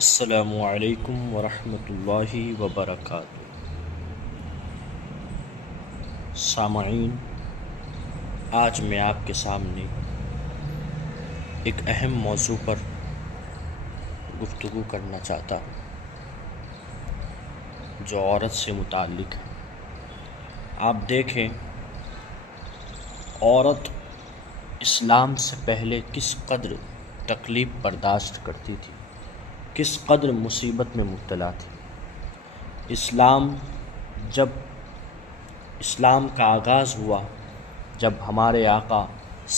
السلام علیکم ورحمۃ اللہ وبرکاتہ۔ سامعین، آج میں آپ کے سامنے ایک اہم موضوع پر گفتگو کرنا چاہتا ہوں جو عورت سے متعلق ہے۔ آپ دیکھیں، عورت اسلام سے پہلے کس قدر تکلیف برداشت کرتی تھی، کس قدر مصیبت میں مبتلا تھی۔ اسلام کا آغاز ہوا جب ہمارے آقا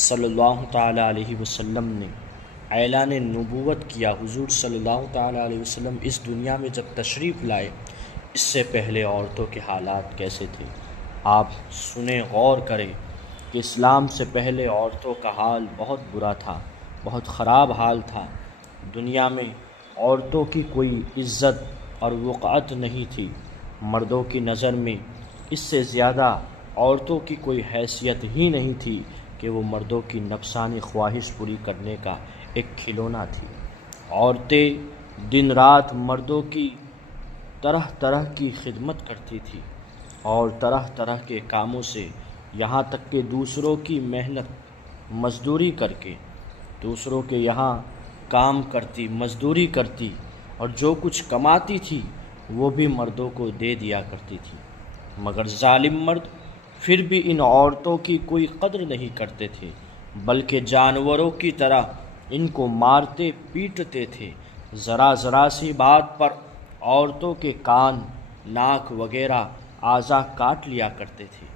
صلی اللہ تعالیٰ علیہ وسلم نے اعلان نبوت کیا۔ حضور صلی اللہ تعالیٰ علیہ وسلم اس دنیا میں جب تشریف لائے، اس سے پہلے عورتوں کے حالات کیسے تھے۔ آپ سنیں، غور کریں کہ اسلام سے پہلے عورتوں کا حال بہت برا تھا، بہت خراب حال تھا۔ دنیا میں عورتوں کی کوئی عزت اور وقعت نہیں تھی۔ مردوں کی نظر میں اس سے زیادہ عورتوں کی کوئی حیثیت ہی نہیں تھی کہ وہ مردوں کی نفسانی خواہش پوری کرنے کا ایک کھلونا تھی۔ عورتیں دن رات مردوں کی طرح طرح کی خدمت کرتی تھی اور طرح طرح کے کاموں سے، یہاں تک کہ دوسروں کی محنت مزدوری کر کے دوسروں کے یہاں کام کرتی، مزدوری کرتی، اور جو کچھ کماتی تھی وہ بھی مردوں کو دے دیا کرتی تھی۔ مگر ظالم مرد پھر بھی ان عورتوں کی کوئی قدر نہیں کرتے تھے، بلکہ جانوروں کی طرح ان کو مارتے پیٹتے تھے۔ ذرا ذرا سی بات پر عورتوں کے کان، ناک وغیرہ اعضاء کاٹ لیا کرتے تھے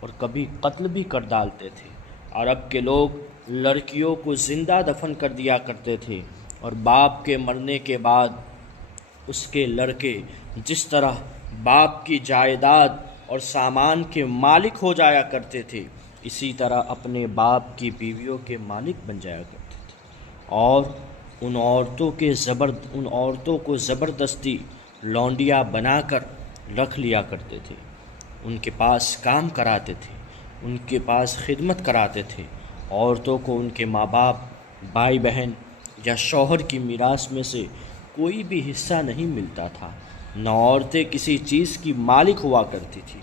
اور کبھی قتل بھی کر ڈالتے تھے۔ عرب کے لوگ لڑکیوں کو زندہ دفن کر دیا کرتے تھے، اور باپ کے مرنے کے بعد اس کے لڑکے جس طرح باپ کی جائیداد اور سامان کے مالک ہو جایا کرتے تھے، اسی طرح اپنے باپ کی بیویوں کے مالک بن جایا کرتے تھے، اور ان عورتوں کو زبردستی لونڈیاں بنا کر رکھ لیا کرتے تھے۔ ان کے پاس کام کراتے تھے، ان کے پاس خدمت کراتے تھے۔ عورتوں کو ان کے ماں باپ، بھائی بہن یا شوہر کی میراث میں سے کوئی بھی حصہ نہیں ملتا تھا، نہ عورتیں کسی چیز کی مالک ہوا کرتی تھی۔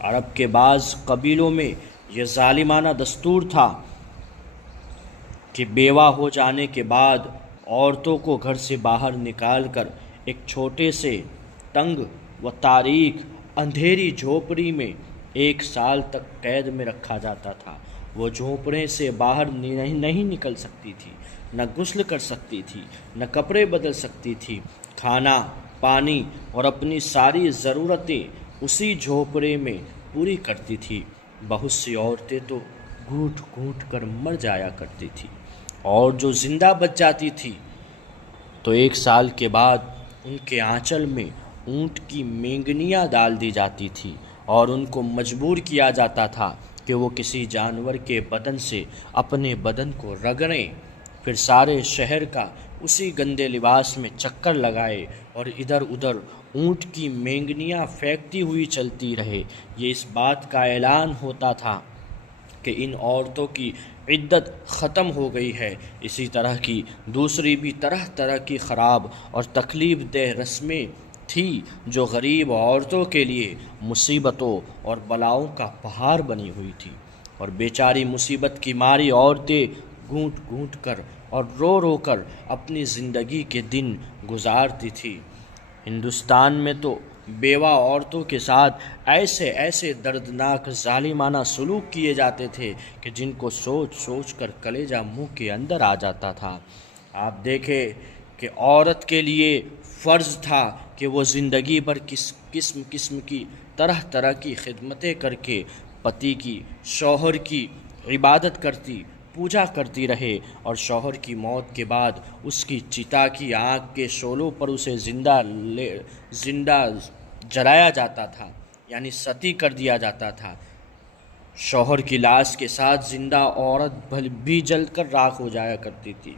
عرب کے بعض قبیلوں میں یہ ظالمانہ دستور تھا کہ بیوہ ہو جانے کے بعد عورتوں کو گھر سے باہر نکال کر ایک چھوٹے سے تنگ و تاریک اندھیری جھونپڑی میں 1 سال تک قید میں رکھا جاتا تھا۔ وہ جھونپڑے سے باہر نہیں نکل سکتی تھی، نہ غسل کر سکتی تھی، نہ کپڑے بدل سکتی تھی۔ کھانا، پانی اور اپنی ساری ضرورتیں اسی جھونپڑے میں پوری کرتی تھی۔ بہت سی عورتیں تو گھونٹ گھونٹ کر مر جایا کرتی تھی، اور جو زندہ بچ جاتی تھی تو 1 سال کے بعد ان کے آنچل میں اونٹ کی مینگنیاں ڈال دی جاتی تھی، اور ان کو مجبور کیا جاتا تھا کہ وہ کسی جانور کے بدن سے اپنے بدن کو رگڑیں، پھر سارے شہر کا اسی گندے لباس میں چکر لگائے اور ادھر ادھر اونٹ کی مینگنیاں پھینکتی ہوئی چلتی رہے۔ یہ اس بات کا اعلان ہوتا تھا کہ ان عورتوں کی عدت ختم ہو گئی ہے۔ اسی طرح کی دوسری بھی طرح طرح کی خراب اور تکلیف دہ رسمیں تھی جو غریب عورتوں کے لیے مصیبتوں اور بلاؤں کا پہاڑ بنی ہوئی تھی، اور بیچاری مصیبت کی ماری عورتیں گھونٹ گھونٹ کر اور رو رو کر اپنی زندگی کے دن گزارتی تھی۔ ہندوستان میں تو بیوہ عورتوں کے ساتھ ایسے دردناک ظالمانہ سلوک کیے جاتے تھے کہ جن کو سوچ سوچ کر کلیجہ منہ کے اندر آ جاتا تھا۔ آپ دیکھیں کہ عورت کے لیے فرض تھا کہ وہ زندگی بھر قسم قسم کی طرح طرح کی خدمتیں کر کے پتی کی، شوہر کی عبادت کرتی، پوجا کرتی رہے، اور شوہر کی موت کے بعد اس کی چتا کی آگ کے شعلوں پر اسے زندہ جلایا جاتا تھا، یعنی ستی کر دیا جاتا تھا۔ شوہر کی لاش کے ساتھ زندہ عورت بھی جل کر راکھ ہو جایا کرتی تھی۔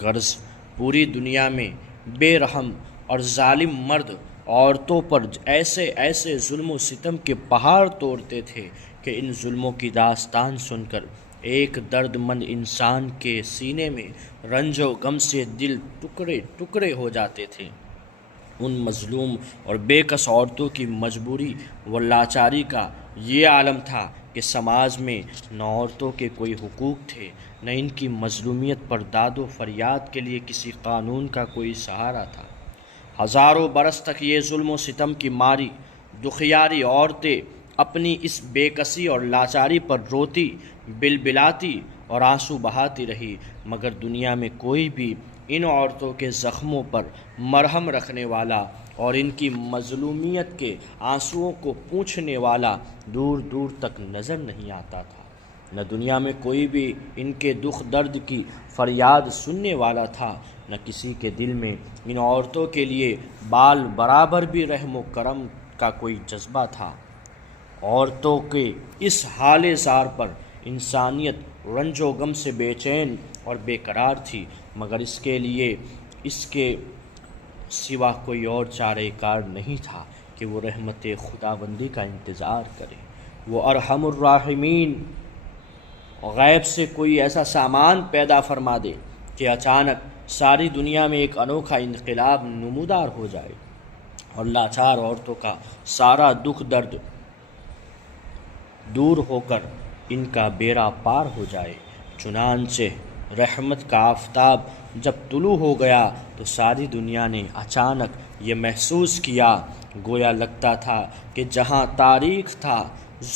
غرض پوری دنیا میں بے رحم اور ظالم مرد عورتوں پر ایسے ظلم و ستم کے پہاڑ توڑتے تھے کہ ان ظلموں کی داستان سن کر ایک درد مند انسان کے سینے میں رنج و غم سے دل ٹکڑے ٹکڑے ہو جاتے تھے۔ ان مظلوم اور بے کس عورتوں کی مجبوری و لاچاری کا یہ عالم تھا کہ سماج میں نہ عورتوں کے کوئی حقوق تھے، نہ ان کی مظلومیت پر داد و فریاد کے لیے کسی قانون کا کوئی سہارا تھا۔ ہزاروں برس تک یہ ظلم و ستم کی ماری دکھیاری عورتیں اپنی اس بے کسی اور لاچاری پر روتی، بلبلاتی اور آنسو بہاتی رہی، مگر دنیا میں کوئی بھی ان عورتوں کے زخموں پر مرہم رکھنے والا اور ان کی مظلومیت کے آنسوؤں کو پوچھنے والا دور دور تک نظر نہیں آتا تھا۔ نہ دنیا میں کوئی بھی ان کے دکھ درد کی فریاد سننے والا تھا، نہ کسی کے دل میں ان عورتوں کے لیے بال برابر بھی رحم و کرم کا کوئی جذبہ تھا۔ عورتوں کے اس حال زار پر انسانیت رنج و غم سے بے چین اور بے قرار تھی، مگر اس کے لیے اس کے سوا کوئی اور چارہ کار نہیں تھا کہ وہ رحمت خداوندی کا انتظار کرے۔ وہ ارحم الراحمین غیب سے کوئی ایسا سامان پیدا فرما دے کہ اچانک ساری دنیا میں ایک انوکھا انقلاب نمودار ہو جائے اور لاچار عورتوں کا سارا دکھ درد دور ہو کر ان کا بیڑا پار ہو جائے۔ چنانچہ رحمت کا آفتاب جب طلوع ہو گیا تو ساری دنیا نے اچانک یہ محسوس کیا، گویا لگتا تھا کہ جہاں تاریخ تھا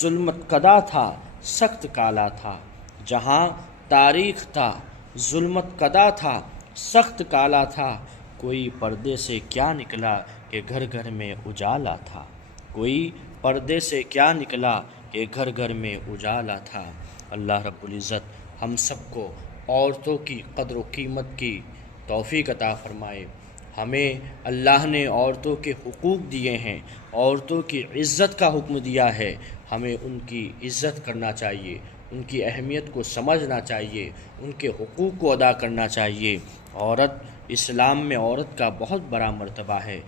ظلمت کدا تھا، سخت کالا تھا۔ جہاں تاریخ تھا ظلمت کدا تھا، سخت کالا تھا۔ کوئی پردے سے کیا نکلا کہ گھر گھر میں اجالا تھا، کوئی پردے سے کیا نکلا کہ گھر گھر میں اجالا تھا۔ اللہ رب العزت ہم سب کو عورتوں کی قدر و قیمت کی توفیق عطا فرمائے۔ ہمیں اللہ نے عورتوں کے حقوق دیے ہیں، عورتوں کی عزت کا حکم دیا ہے، ہمیں ان کی عزت کرنا چاہیے، ان کی اہمیت کو سمجھنا چاہیے، ان کے حقوق کو ادا کرنا چاہیے۔ اسلام میں عورت کا بہت بڑا مرتبہ ہے۔